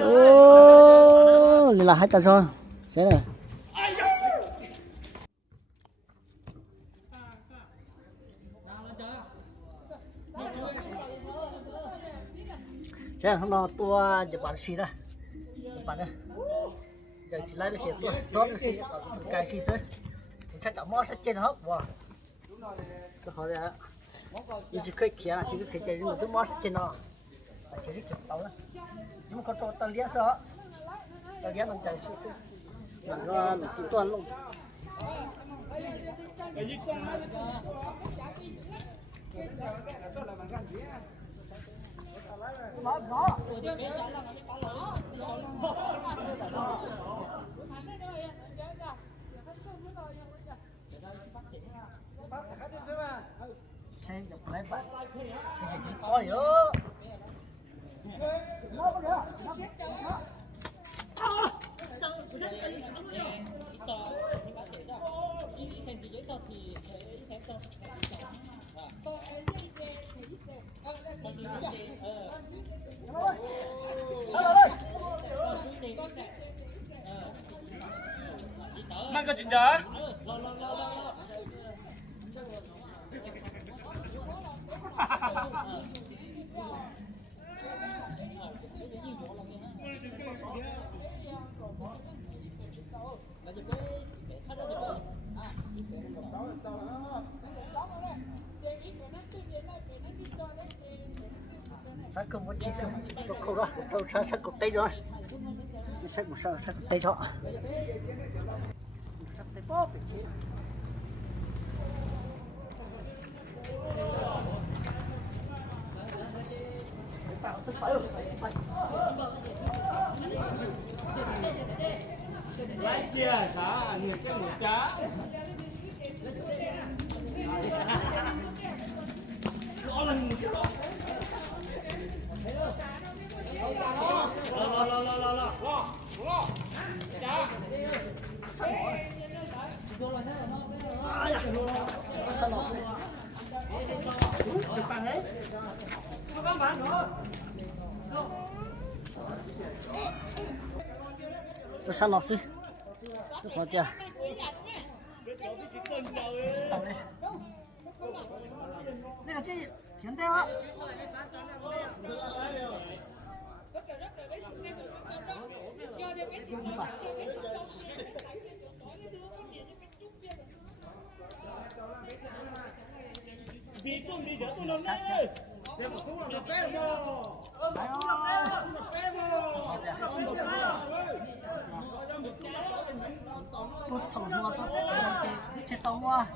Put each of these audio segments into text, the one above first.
ô là hai ta rồi thế này thế hôm nào tua Nhật Bản xí đây Nhật Bản đây giờ chỉ lấy được xe tua xót được xí cái xí sớ chắc chắn mò sẽ trên hấp wow cái khó đấy như chỉ khơi kia chỉ khơi kia nhưng mà tôi mò sẽ trên nó chỉ cái kiểu tàu đó nhưng mà con tàu tàu lia sợ tàu lia mình chạy xí sớ mình nó tính toán luôn xem được lấy bạn cái chỉ có gì đó mang cái chuyện đó sáng không có chi không không đó đâu sáng cột tay rồi sáng một sáng cột tay đó sáng tay bóp bị chết lấy chia xã nhiều cái một cá lo lần tôi sang lọt xí tôi khó tiền tao đây đây là chi kiếm theo á đi tung đi giờ tôi làm đây để mà cũng làm bé mà tôi thầu hoa tôi phải cái chết tao hoa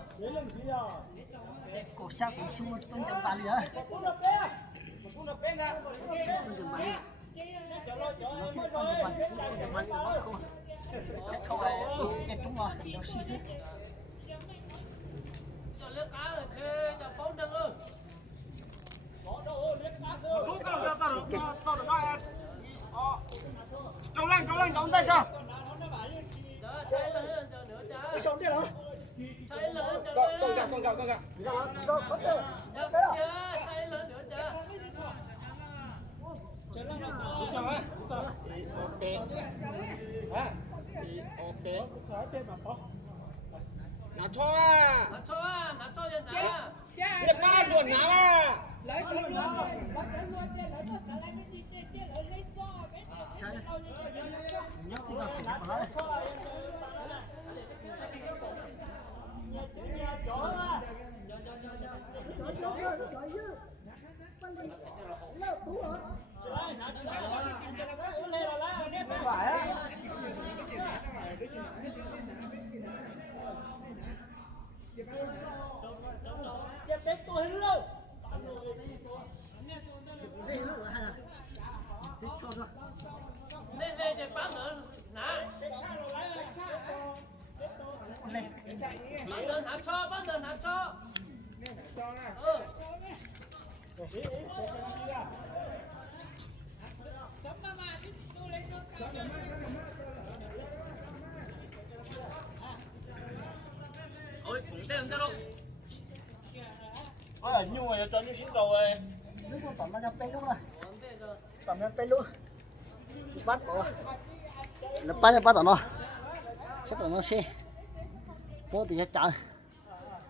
cổ sao bị xung tôi chẳng bán nữa tôi chẳng bán nó thích tôi chẳng bán nó không cái thầu này cái chúng mà nó xí xí trâu lên đóng tay cho sống thế hả con gà拿错啊！拿错就拿。你得把轮拿啊！来这轮，把这轮这来做啥来？这轮来耍，别nhớ cái đó xịn mà đấy đây để bán nữa nã bán nữa hạt cho ôi đây đâu ôi nhưng mà cho nó xin đầu ấy nước con tắm nó nhập tay luôn rồi tắm nhập tay luôn bắt bỏ là bắt nó chắc là nó xe bố thì sẽ chạy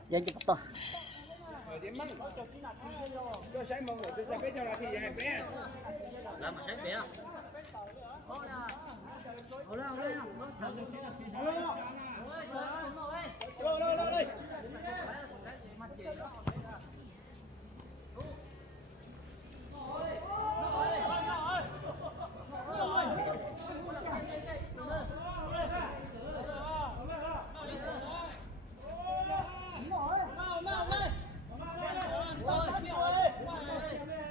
dân chỉ bắt to cho sáng mong rồi tôi biết cho là thì hai bé làm mà sáng bé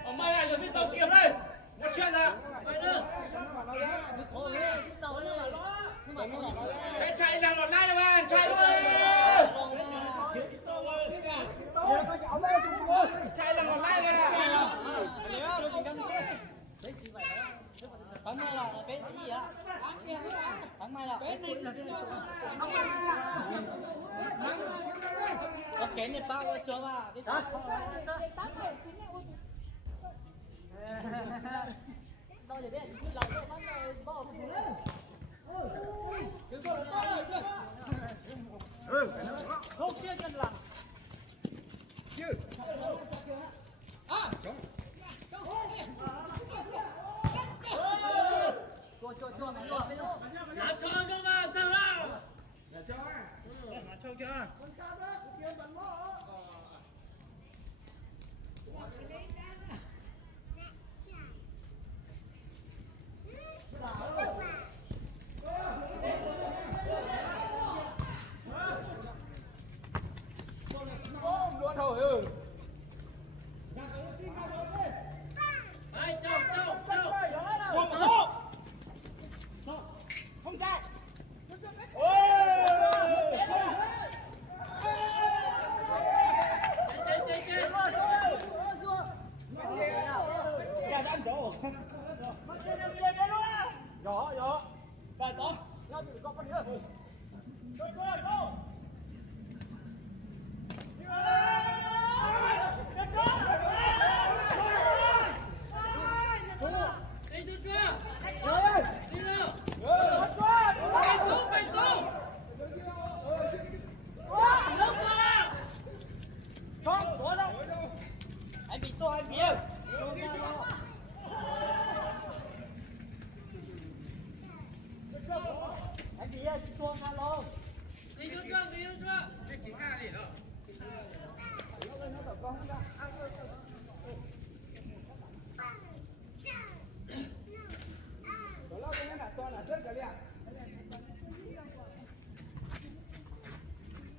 ông mai này rồi đi tàu kiểm đây một chuyện à chạy rằng lọt lại rồi bạn chạy ơi chạy rằng lọt lại rồi Bắn mai là bé gì á? Bắn mai là có kén nhật bao cho mà biết sao? Không chia chân làm. Là cho mà sao nào? Là cho à? Là cho chưa? Anh bị to anh biết. Anh bị to ra luôn. Đi vô chưa, đi vô chưa. Cái chính là gì đó.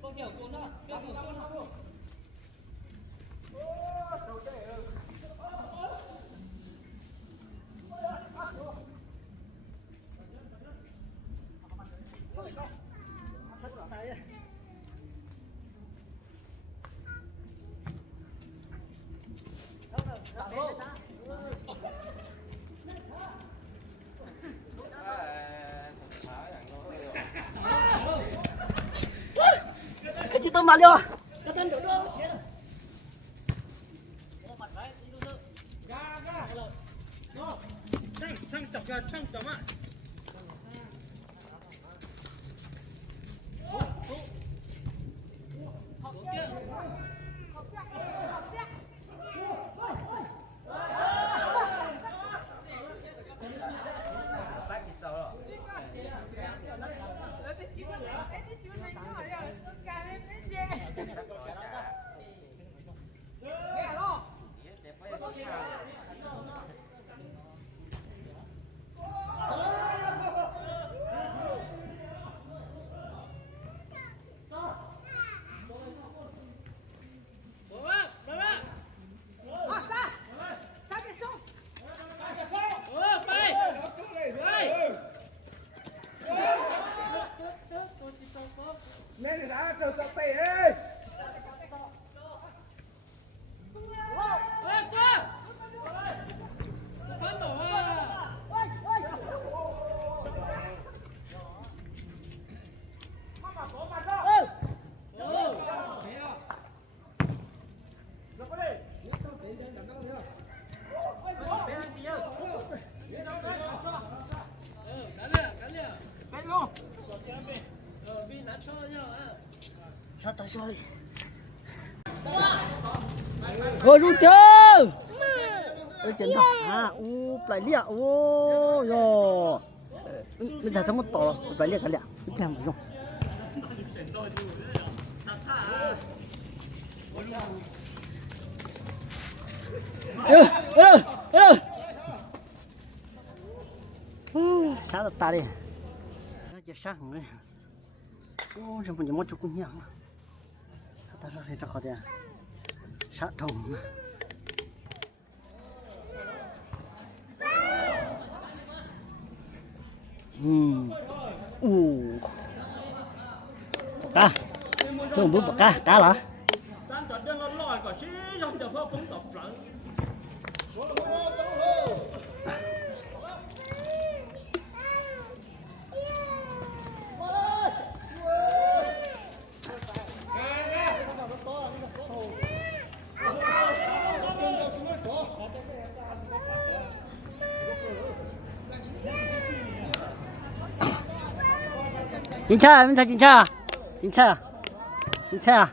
Con kiểu con đó, con kiểu con đó. cái chị tôi mà liêu à cái tên được đâu Thằng chọc ra, thằng chọc á. sorry. Thôi rút chơi. Ôi chân thật. Lại liệt. Ô rồi. Bây giờ không có to, lại liệt cái liệt. Tiếp theo mà dùng. Sao được ta đi. Nó chỉ sáng rồi. Ô, chẳng phải một chút cũng nhàng. Ta sao thì cho khó thế. Sát trồng. Cá. Thương bún bạc cá hả? Tan trọt cho nó lòi quả xí trong chờ phơi cũng tập lại. Chính xác, mình thấy chính xác. Chính xác. Chính xác.